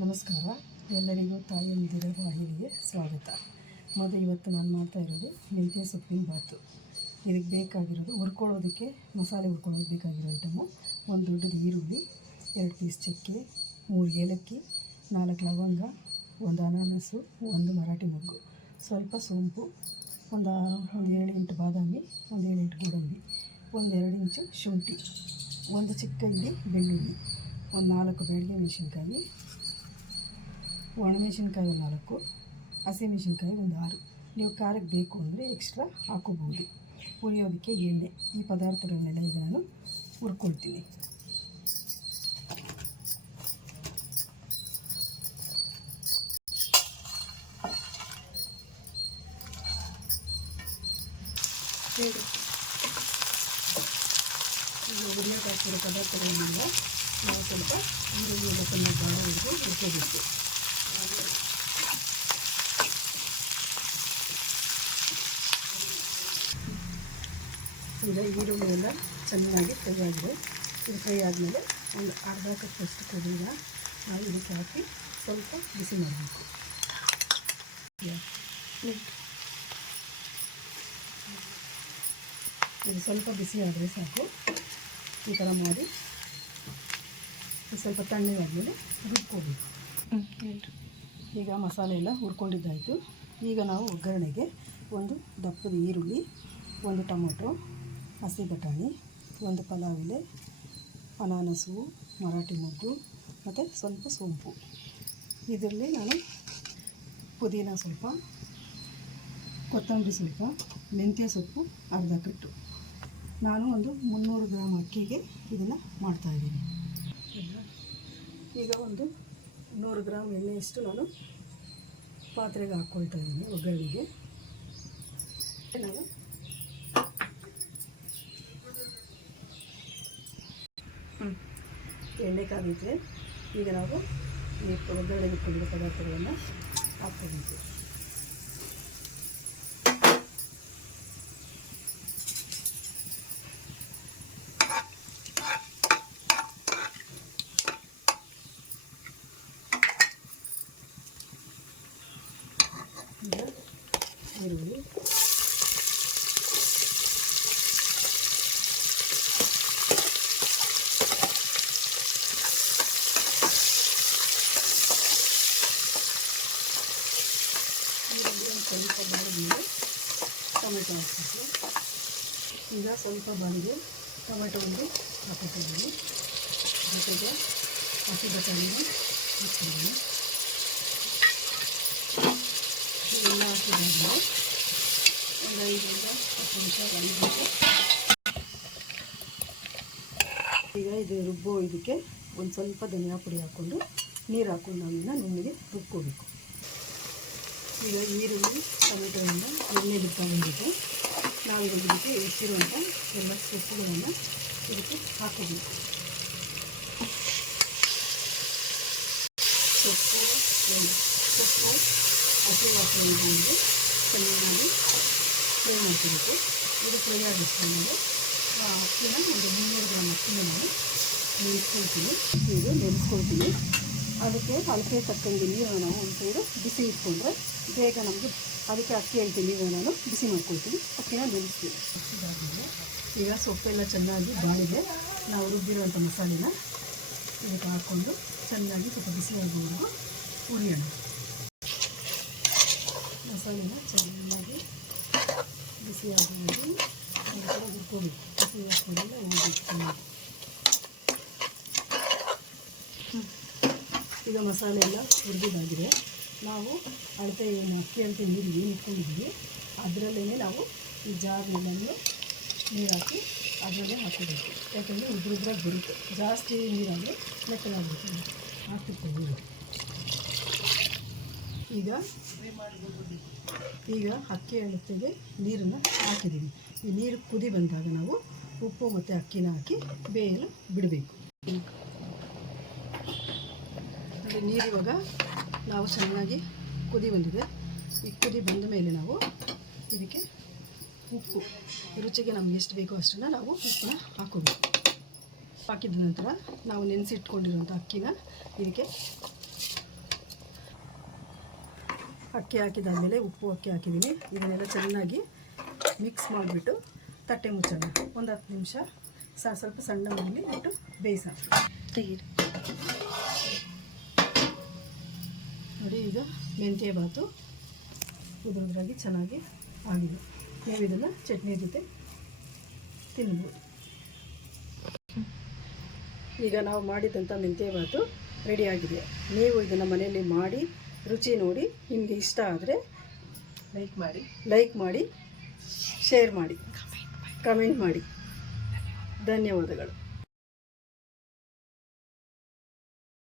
ನಮಸ್ಕಾರ, ಎಲ್ಲರಿಗೂ ತಾಯಂದಿರ ವಾಹಿನಿಗೆ ಸ್ವಾಗತ. ಇವತ್ತು ನಾನು ಮಾಡ್ತಾ ಇರೋದು ಮೆಂತ್ಯ ಸೊಪ್ಪಿನ ಬಾತು. ಇದಕ್ಕೆ ಬೇಕಾಗಿರೋದು ಹುರ್ಕೊಳ್ಳೋದಕ್ಕೆ ಮಸಾಲೆ ಹುರ್ಕೊಳ್ಳೋದು ಬೇಕಾಗಿರೋ ಐಟಮು: ಒಂದು ದೊಡ್ಡದು ಈರುಳ್ಳಿ, 2 ಪೀಸ್ ಚಕ್ಕೆ, 3 ಏಲಕ್ಕಿ, 4 ಲವಂಗ, 1 ಅನಾನಸು, 1 ಮರಾಠಿ ಮೊಗ್ಗು, ಸ್ವಲ್ಪ ಸೋಂಪು, ಒಂದು 7-8 ಬಾದಾಮಿ, 7-8 ಗೋಡಂಬಿ, 1-2 ಇಂಚು ಶುಂಠಿ, 1 ಚಿಕ್ಕ ಹಿಡಿ ಬೆಳ್ಳುಳ್ಳಿ, 4 ಬ್ಯಾಡಗಿ ಮೆಣಸಿನ್ಕಾಯಿ, ಒಣಮೆಣಸಿನ್ಕಾಯಿ 4, ಹಸಿಮೆಣಸಿನ್ಕಾಯಿ 6. ನೀವು ಖಾರಕ್ಕೆ ಬೇಕು ಅಂದರೆ ಎಕ್ಸ್ಟ್ರಾ ಹಾಕೋಬೋದು. ಹುರಿಯೋದಕ್ಕೆ ಎಣ್ಣೆ. ಈ ಪದಾರ್ಥಗಳನ್ನೆಲ್ಲ ಈಗ ನಾನು ಹುರ್ಕೊಳ್ತೀನಿ. ಈಗ ಹುರಿಯೋಕೆ ಹಾಕಿರೋ ಪದಾರ್ಥಗಳನ್ನೆಲ್ಲ ನಾವು ಸ್ವಲ್ಪ ಈರುಳ್ಳಿ ಎಲ್ಲ ಚೆನ್ನಾಗಿ ಬಾಳೋವರೆಗೂ ಹುರ್ಕೋಬೇಕು. ಈಗ ಈರುಳ್ಳಿ ಎಲ್ಲ ಚೆನ್ನಾಗಿ ಫ್ರೈ ಆಗಿದೆ. ಇದು ಫ್ರೈ ಆದಮೇಲೆ ಒಂದು ಅರ್ಧ ಕಪ್ಪಷ್ಟು ಕೊಬ್ಬರಿನ ನಾವು ಇದಕ್ಕೆ ಹಾಕಿ ಸ್ವಲ್ಪ ಬಿಸಿ ಮಾಡಬೇಕು. ಇದು ಸ್ವಲ್ಪ ಬಿಸಿ ಆದರೆ ಸಾಕು. ಈ ಥರ ಮಾಡಿ ಸ್ವಲ್ಪ ತಣ್ಣಗಾದಮೇಲೆ ರುಬ್ಕೋಬೇಕು. ಈಗ ಮಸಾಲೆ ಎಲ್ಲ ಹುರ್ಕೊಂಡಿದ್ದಾಯಿತು. ಈಗ ನಾವು ಒಗ್ಗರಣೆಗೆ ಒಂದು ದಪ್ಪದ ಈರುಳ್ಳಿ, 1 ಟೊಮೊಟೊ, ಹಸಿ ಬಟಾಣಿ, 1 ಪಲಾವ್ ಎಲೆ, ಅನಾನಸು, ಮರಾಠಿ ಮೊಗ್ಗು ಮತ್ತು ಸ್ವಲ್ಪ ಸೋಂಪು. ಇದರಲ್ಲಿ ನಾನು ಪುದೀನ ಸ್ವಲ್ಪ, ಕೊತ್ತಂಬರಿ ಸ್ವಲ್ಪ, ಮೆಂತ್ಯ ಸೊಪ್ಪು ಅರ್ಧ ಕಟ್ಟು. ನಾನು ಒಂದು 300 ಗ್ರಾಮ್ ಅಕ್ಕಿಗೆ ಇದನ್ನು ಮಾಡ್ತಾಯಿದ್ದೀನಿ. ಈಗ ಒಂದು 100 ಗ್ರಾಮ್ ಎಣ್ಣೆಯಷ್ಟು ನಾನು ಪಾತ್ರೆಗೆ ಹಾಕ್ಕೊಳ್ತಾ ಇದ್ದೀನಿ ಒಗ್ಗರಣೆಗೆ. ನಾನು ಎಣ್ಣೆ ಕಾದಿದೆ. ಈಗ ನಾವು ಈ ಒಗ್ಗರಣೆಗೆ ಇಟ್ಕೊಂಡಿರೋ ಪದಾರ್ಥಗಳನ್ನು ಹಾಕ್ಕೊಳ್ಬೇಕು. ಈರುಳ್ಳಿ, ಸ್ವಲ್ಪ ಬಾಡಿಗೆ ಟೊಮೆಟೊ ಹಾಕಬೇಕು. ಈಗ ಸ್ವಲ್ಪ ಬಾಡಿಗೆ ಟೊಮೆಟೊ ಒಂದು ಹಾಕಿದ್ದೀನಿ. ಜೊತೆಗೆ ಹಸಿ ಬಟಾಣಿನ ಹಾಕ್ತಿದ್ದೀನಿ. ಎಲ್ಲ ಹಾಕಿದ್ದಾದ್ಮೇಲೆ ಒಂದು 5-10 ನಿಮಿಷ. ಈಗ ಇದು ರುಬ್ಬೋ ಇದಕ್ಕೆ ಒಂದು ಸ್ವಲ್ಪ ಧನಿಯಾ ಪುಡಿ ಹಾಕ್ಕೊಂಡು ನೀರು ಹಾಕ್ಕೊಂಡು ನಾವು ಇದನ್ನು ನುಣ್ಣಗೆ ರುಬ್ಕೋಬೇಕು. ಈಗ ಈರುಳ್ಳಿ ಟೊಮೆಟೊಯಿಂದ ಎಣ್ಣೆ ಬಿಡ್ತಾ ಬಂದಿದ್ದು ನಾವು ಇದಕ್ಕೆ ಇಟ್ಟಿರುವಂಥ ಎಲ್ಲ ಸೊಪ್ಪುಗಳನ್ನು ಇದಕ್ಕೆ ಹಾಕೋಬೇಕು. ಸೊಪ್ಪು ಹಸಿ ವಾಸನೆ ಬಂದು ಚೆನ್ನಾಗಿ ಫ್ರೈ ಮಾಡ್ಕೋಬೇಕು. ಇದು ಫ್ರೈ ಆಗಿಸ್ಕೊಂಡ್ಮೇಲೆ ಆ ಅಕ್ಕಿನ ಒಂದು 300 ಗ್ರಾಮ್ ಅಕ್ಕಿನ ನಾನು ನೆನೆಸ್ಕೊಳ್ತೀನಿ. ಅದಕ್ಕೆ ಅಳತೆ ತಕ್ಕಂಗೆ ನೀರು ನಾವು ಒಂದು ಸೈಡು ಬಿಸಿ ಇಟ್ಕೊಂಡ್ರೆ ಬೇಗ ನಮಗೆ ಅದಕ್ಕೆ ಅಕ್ಕಿ ಹೇಳ್ತೀನಿ. ಈಗ ನಾನು ಬಿಸಿ ಮಾಡ್ಕೊಳ್ತೀನಿ. ಅಕ್ಕಿನ ನೆನೆಸ್ತೀನಿ. ಇದಾಗಿದೆ. ಈಗ ಸೊಪ್ಪೆಲ್ಲ ಚೆನ್ನಾಗಿ ಬಾಳಿದೆ. ನಾವು ರುಬ್ಬಿರುವಂಥ ಮಸಾಲೆನ ಇದಕ್ಕೆ ಹಾಕ್ಕೊಂಡು ಚೆನ್ನಾಗಿ ಸ್ವಲ್ಪ ಬಿಸಿ ಆಗುವವರೆಗೂ ಹುರಿಯೋಣ. ಮಸಾಲೆನ ಚೆನ್ನಾಗಿ ಬಿಸಿ ಆಗುವವರೆಗೂ ಒಂದು ಥರ ಹುರ್ಕೋಬೇಕು. ಬಿಸಿ ಹಾಕ್ಕೊಂಡೆಲ್ಲ ಹೋಗ್ಬೇಕು ಚೆನ್ನಾಗಿ. ಈಗ ಮಸಾಲೆ ಎಲ್ಲ ಹುರಿದಿದ್ದಾಗಿದೆ. ನಾವು ಅಳತೆ ಅಕ್ಕಿ ಅಳತೆ ನೀರು ಏನು ಇಟ್ಕೊಂಡಿದ್ದೀವಿ ಅದರಲ್ಲೇ ನಾವು ಈ ಜಾರ್ನೆಲ್ಲನೂ ನೀರು ಹಾಕಿ ಅದರಲ್ಲೇ ಹಾಕೋಬೇಕು. ಯಾಕಂದರೆ ಉದ್ರಾಗಿ ಬರುತ್ತೆ. ಜಾಸ್ತಿ ನೀರಾದರೆ ಮೆತ್ತಗಾಗುತ್ತೆ. ಹಾಕ್ತಿರ್ತೀವಿ ನೀರು. ಈಗ ಅಕ್ಕಿ ಅಳತೆಗೆ ನೀರನ್ನು ಹಾಕಿದ್ದೀವಿ. ಈ ನೀರು ಕುದಿ ಬಂದಾಗ ನಾವು ಉಪ್ಪು ಮತ್ತು ಅಕ್ಕಿನ ಹಾಕಿ ಬೇಯಲು ಬಿಡಬೇಕು. ನೀರು ಇವಾಗ ನಾವು ಚೆನ್ನಾಗಿ ಕುದಿ ಬಂದಿದೆ. ಈ ಕುದಿ ಬಂದ ಮೇಲೆ ನಾವು ಇದಕ್ಕೆ ಉಪ್ಪು ರುಚಿಗೆ ನಮ್ಗೆ ಎಷ್ಟು ಬೇಕೋ ಅಷ್ಟನ್ನು ನಾವು ಉಪ್ಪನ್ನ ಹಾಕೋಬೇಕು. ಹಾಕಿದ ನಂತರ ನಾವು ನೆನೆಸಿಟ್ಕೊಂಡಿರುವಂಥ ಅಕ್ಕಿನ ಇದಕ್ಕೆ ಅಕ್ಕಿ ಹಾಕಿದಾದಮೇಲೆ ಉಪ್ಪು ಅಕ್ಕಿ ಹಾಕಿದ್ದೀನಿ. ಇದನ್ನೆಲ್ಲ ಚೆನ್ನಾಗಿ ಮಿಕ್ಸ್ ಮಾಡಿಬಿಟ್ಟು ತಟ್ಟೆ ಮುಚ್ಚೋಣ. ಒಂದು 10 ನಿಮಿಷ ಸ್ವಲ್ಪ ಸಣ್ಣ ಮನೆಯಲ್ಲಿ ಇಟ್ಟು ಬೇಯಿಸೋಣ. ನೋಡಿ, ಈಗ ಮೆಂತ್ಯ ಬಾತು ಉದುರಾಗಿ ಚೆನ್ನಾಗಿ ಆಗಿದೆ. ನೀವು ಇದನ್ನು ಚಟ್ನಿ ಜೊತೆ ತಿನ್ಬೋದು. ಈಗ ನಾವು ಮಾಡಿದಂಥ ಮೆಂತ್ಯ ಬಾತು ರೆಡಿಯಾಗಿದೆ. ನೀವು ಇದನ್ನು ಮನೆಯಲ್ಲಿ ಮಾಡಿ ರುಚಿ ನೋಡಿ. ನಿಮಗೆ ಇಷ್ಟ ಆದರೆ ಲೈಕ್ ಮಾಡಿ, ಶೇರ್ ಮಾಡಿ, ಕಮೆಂಟ್ ಮಾಡಿ. ಧನ್ಯವಾದಗಳು.